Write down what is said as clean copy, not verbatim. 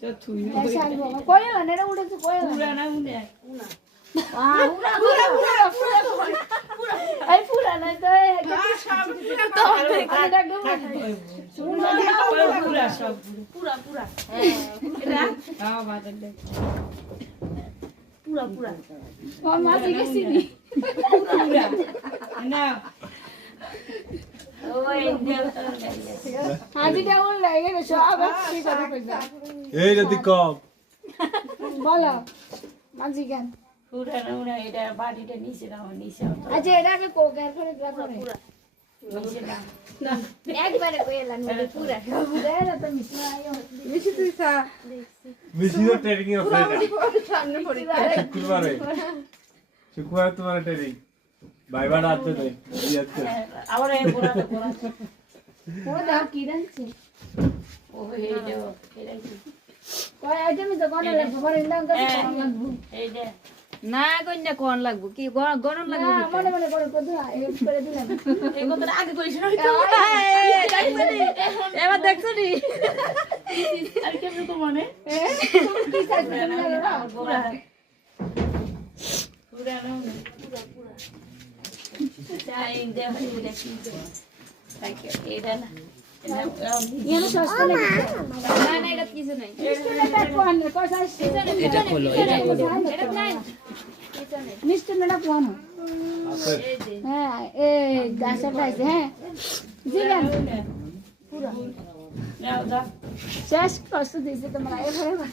তো থুই কয়ে না এটা উঠেছে কয়ে পুরা না উনে এই পুরা না তো পুরা সব পুরা পুরা এটা দাও বাদ দে পুরা পুরা মাঝি গেছি নি পুরা না ওই হাজিটা ওর লাগে রে সব কি করে কইনা এই যদি কম বলো মাঝি গান পুরা না উনা এটা বাড়িটা নিচে দাও নিচে আচ্ছা এটা আমি কোকার করে গ্রা করে নিচে দাও একবারে কইলাম পুরা পুরা না তো মিশনা আইও মিশি তুই সা মেশিনো ট্রেনিং এর ফ্রেন্ড সামনে পরীক্ষা শুক্রবারে তোমার ট্রেনিং ভাইবা রাতে দেই দিয়াতে আবার এই পুরা পুরা ও দাও কি রাখছে ও এই দাও এটা কি কয় আইটেম তো কোন লাগবে বড় ইন্দাম কাছে কোন লাগবে এই দে না কইনা কোন লাগবো কি গরম লাগবে না মনে মনে করে কত এই করে দিলাম এই কথাটা আগে কইছ না এবার দেখছো নি আর কেমন তো মনে কি চাইছে না পুরা পুরা না পুরা পুরা চাই দে হইলে কি তাই এটা না ইয়ানো সস্তা লাগে না না এটা কিছু নাই এটা কোন কয়সা এটা খোলো এটা খোলো এটা নাই মিষ্টি না কোন আছে হ্যাঁ এই গাছটা আছে হ্যাঁ জিগান নাও দা শেষ কষ্ট দিয়েছে তোমরা এভাবে